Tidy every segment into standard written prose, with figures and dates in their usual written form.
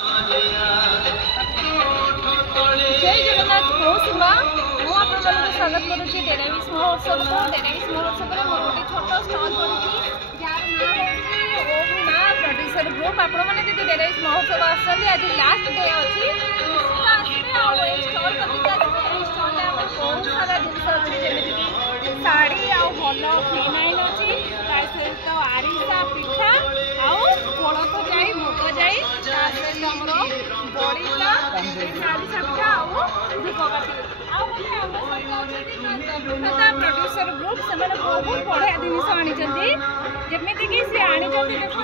जय जगन्नाथ मौसीमा मु आपको स्वागत करुच्ची डेराविस महोत्सव को। डेराविस महोत्सव में मोर गोटे छोट स्टल पड़ी जार ना प्रोड्यूसर ग्रुप। आपण मैंने जी डेराविस महोत्सव आज लास्ट डे अच्छी स्टल स्टल बहुत सारा जिन अच्छी जमीक शाढ़ी आल फिनाइन अच्छी सहित आरिसा पिठा आलत जाई मुग जाई सहित आम बड़ीटा आरिसा पिठा धूपकाठी प्रोड्यूसर ग्रुप से बहुत बढ़िया जिन आनी जमीक सी आनी देखो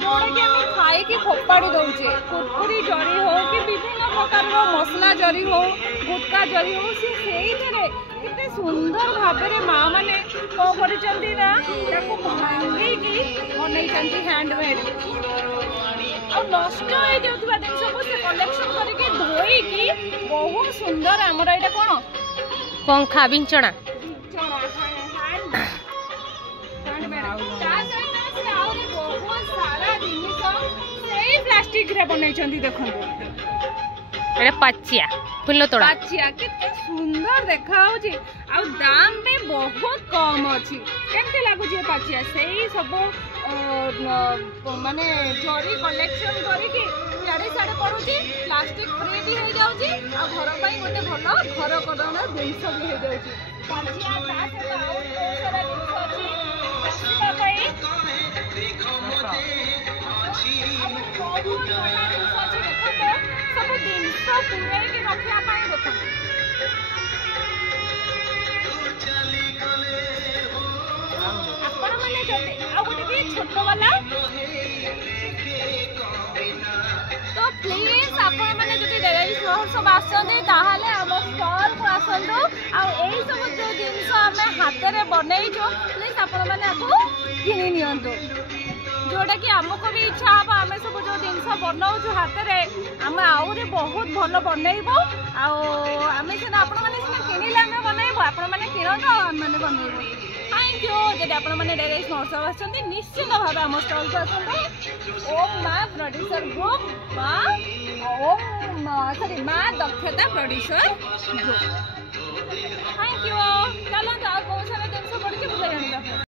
जोड़ा कि आम खाई फोपाड़ी दौचे कुरकुरी जरी हो कि विभिन्न प्रकार मसला जरी हो गुटका जरी हो सी केते सुंदर भाव में माँ मैंने कौन कर भांगी बनई हैंडमेड और नष्ट हो जाऊा जिन को से कलेक्शन करके धोईकी बहुत सुंदर आमर यहाँ कौन पंखा बिंचना सारा जिनिस प्लास्टिक रे बनई देखो पाचिया फुल तोड़ा पाचिया कितने सुंदर देखा दाम भी बहुत कम अच्छी केमती लगुच पाचिया से सब माने जरी कलेक्शन करके इे साढ़े पड़ुची प्लास्टिक फ्री भी हो जाऊँगी और घर पर गोटे भल घर करना जिनस भी हो जाऊँगी पाचिया सब जिनस पुराई के रखापी देख आपण मैंने गोटे छोट वाला तो प्लीज आपण मैंने डेराविस महोत्सव आसते आम स्टल को आसतु आई सब जो जिनस आम हाथ में बनईचु प्लीज आपण मैंने किनी नियंतु जोटा कि आमको भी इच्छा हम आम सब जो जिनस बनाऊँ हाथ में आम आहरी बहुत भल बनइबू आम सीना आपण मैंने किणिले आम बनइबू आपण मैंने किणतु आम मैंने बनइबू। थैंक यू जब आपण मैंने डेराविस महोत्सव आसते निश्चित भाव आम स्टल को आसतु। ओम माँ प्रोड्यूसर ग्रुप सॉरी माँ दक्षता प्रोड्यूसर ग्रुप। थैंक यू चलते कौन सारा जिन पड़ी बुला जाना।